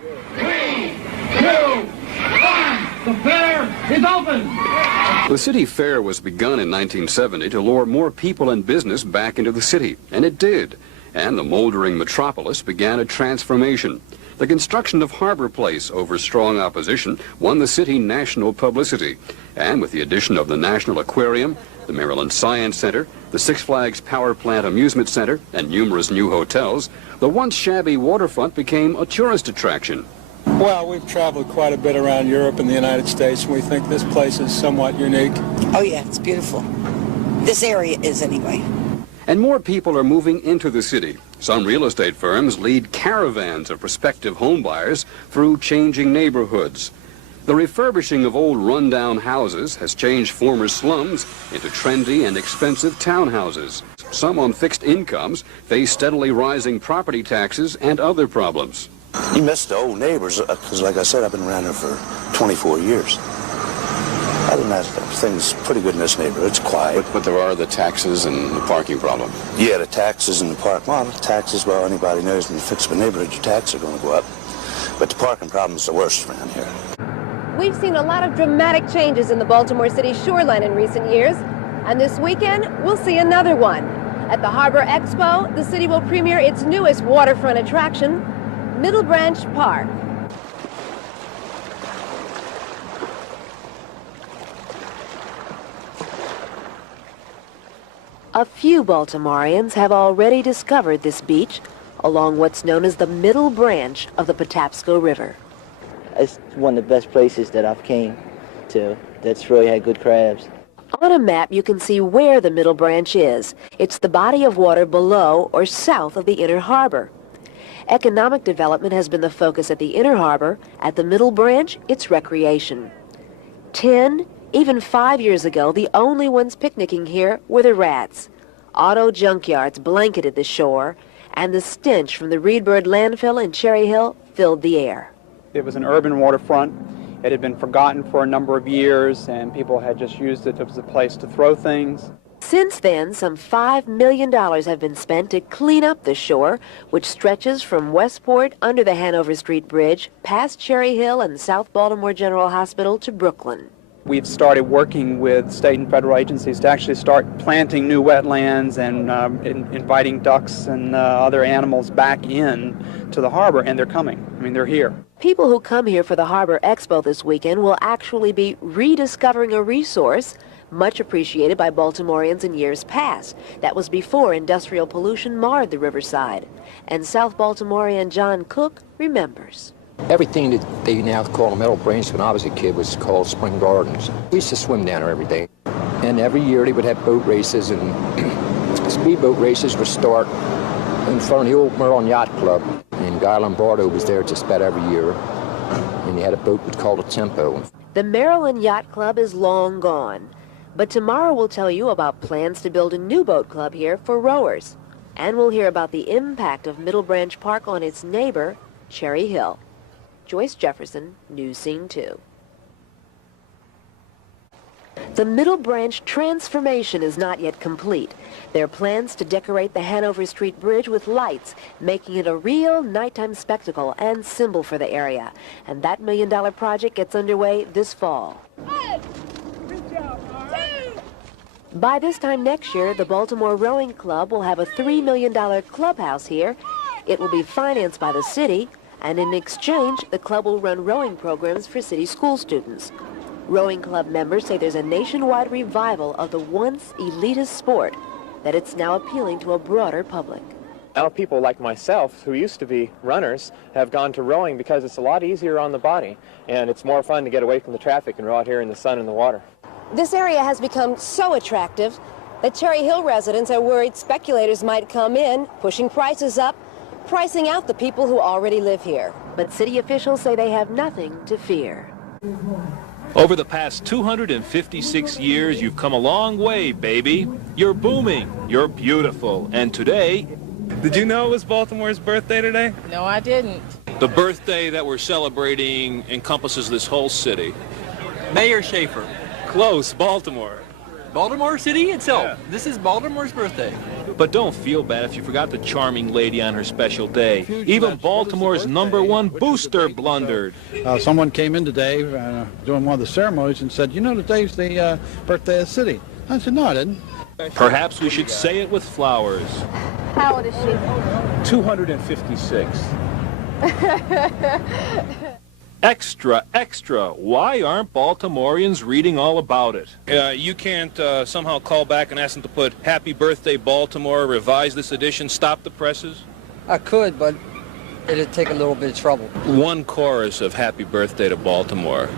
3, 2, 1. The fair is open. The city fair was begun in 1970 to lure more people and business back into the city, and it did. And the moldering metropolis began a transformation. The construction of Harbor Place over strong opposition won the city national publicity. And with the addition of the National Aquarium, the Maryland Science Center, the Six Flags Power Plant Amusement Center, and numerous new hotels, the once shabby waterfront became a tourist attraction. Well, we've traveled quite a bit around Europe and the United States, and we think this place is somewhat unique. Oh, yeah, it's beautiful. This area is, anyway. And more people are moving into the city. Some real estate firms lead caravans of prospective home buyers through changing neighborhoods. The refurbishing of old rundown houses has changed former slums into trendy and expensive townhouses. Some on fixed incomes face steadily rising property taxes and other problems. You miss the old neighbors, because like I said, I've been around here for 24 years. Other than that, everything's pretty good in this neighborhood. It's quiet. But there are the taxes and the parking problem. Yeah, the taxes and the park. Well, the taxes, well, anybody knows when you fix up a neighborhood, your taxes are going to go up. But the parking problem is the worst around here. We've seen a lot of dramatic changes in the Baltimore City shoreline in recent years, and this weekend we'll see another one. At the Harbor Expo, the city will premiere its newest waterfront attraction, Middle Branch Park. A few Baltimoreans have already discovered this beach along what's known as the middle branch of the Patapsco River. It's one of the best places that I've came to that's really had good crabs. On a map, you can see where the middle branch is. It's the body of water below or south of the inner harbor. Economic development has been the focus at the inner harbor. At the middle branch, it's recreation. 10, even 5 years ago, the only ones picnicking here were the rats. Auto junkyards blanketed the shore, and the stench from the Reedbird landfill in Cherry Hill filled the air. It was an urban waterfront. It had been forgotten for a number of years, and people had just used it as a place to throw things. Since then, some $5 million have been spent to clean up the shore, which stretches from Westport under the Hanover Street Bridge, past Cherry Hill and South Baltimore General Hospital to Brooklyn. We've started working with state and federal agencies to actually start planting new wetlands and inviting ducks and other animals back in to the harbor, and they're coming. I mean, they're here. People who come here for the Harbor Expo this weekend will actually be rediscovering a resource much appreciated by Baltimoreans in years past. That was before industrial pollution marred the riverside. And South Baltimorean John Cook remembers. Everything that they now call the Middle Branch when I was a kid was called Spring Gardens. We used to swim down there every day. And every year they would have boat races, and speedboat races would start in front of the old Maryland Yacht Club. And Guy Lombardo was there just about every year. And he had a boat called a Tempo. The Maryland Yacht Club is long gone. But tomorrow we'll tell you about plans to build a new boat club here for rowers. And we'll hear about the impact of Middle Branch Park on its neighbor, Cherry Hill. Joyce Jefferson, News Scene 2. The Middle Branch transformation is not yet complete. There are plans to decorate the Hanover Street Bridge with lights, making it a real nighttime spectacle and symbol for the area. And that $1 million project gets underway this fall. By this time next year, the Baltimore Rowing Club will have a $3 million clubhouse here. It will be financed by the city, and in exchange, the club will run rowing programs for city school students. Rowing club members say there's a nationwide revival of the once elitist sport, that it's now appealing to a broader public. Now people like myself, who used to be runners, have gone to rowing because it's a lot easier on the body, and it's more fun to get away from the traffic and row out here in the sun and the water. This area has become so attractive that Cherry Hill residents are worried speculators might come in, pushing prices up, pricing out the people who already live here. But city officials say they have nothing to fear. Over the past 256 years, you've come a long way, baby. You're booming, you're beautiful, and today... Did you know it was Baltimore's birthday today? No, I didn't. The birthday that we're celebrating encompasses this whole city. Mayor Schaefer. Close, Baltimore. Baltimore City itself. Yeah. This is Baltimore's birthday. But don't feel bad if you forgot the charming lady on her special day. Even Baltimore's #1 booster blundered. Someone came in today doing one of the ceremonies and said, you know, today's the birthday of the city. I said, no, I didn't. Perhaps we should say it with flowers. How old is she? 256. Extra, extra. Why aren't Baltimoreans reading all about it? You can't somehow call back and ask them to put Happy Birthday Baltimore, revise this edition, stop the presses? I could, but it'd take a little bit of trouble. One chorus of Happy Birthday to Baltimore.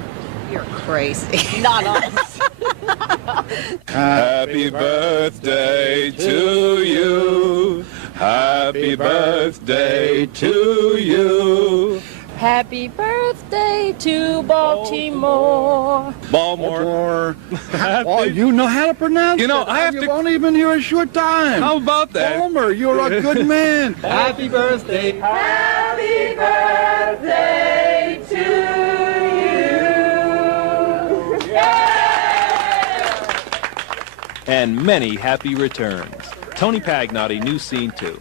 You're crazy. Not us. Happy birthday to you. Happy birthday to you. Happy birthday to Baltimore. Baltimore. Oh, you know how to pronounce it. You know, I have You've to... only been here a short time. How about that? Balmer, you're a good man. Happy birthday. Happy birthday to you. Yeah! And many happy returns. Tony Pagnotti, News Scene 2.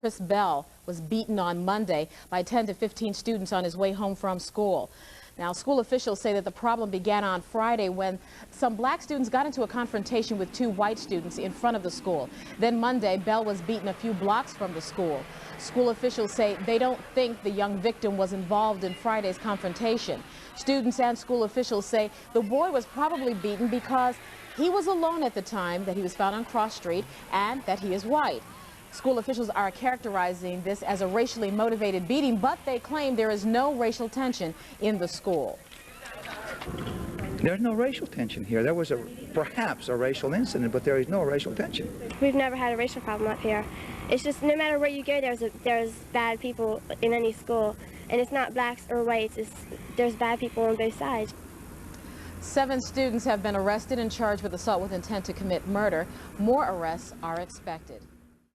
Chris Bell was beaten on Monday by 10 to 15 students on his way home from school. Now, school officials say that the problem began on Friday when some black students got into a confrontation with 2 white students in front of the school. Then Monday, Bell was beaten a few blocks from the school. School officials say they don't think the young victim was involved in Friday's confrontation. Students and school officials say the boy was probably beaten because he was alone at the time that he was found on Cross Street and that he is white. School officials are characterizing this as a racially motivated beating, but they claim there is no racial tension in the school. There's no racial tension here. There was perhaps a racial incident, but there is no racial tension. We've never had a racial problem up here. It's just no matter where you go, there's bad people in any school, and it's not blacks or whites. There's bad people on both sides. 7 students have been arrested and charged with assault with intent to commit murder. More arrests are expected.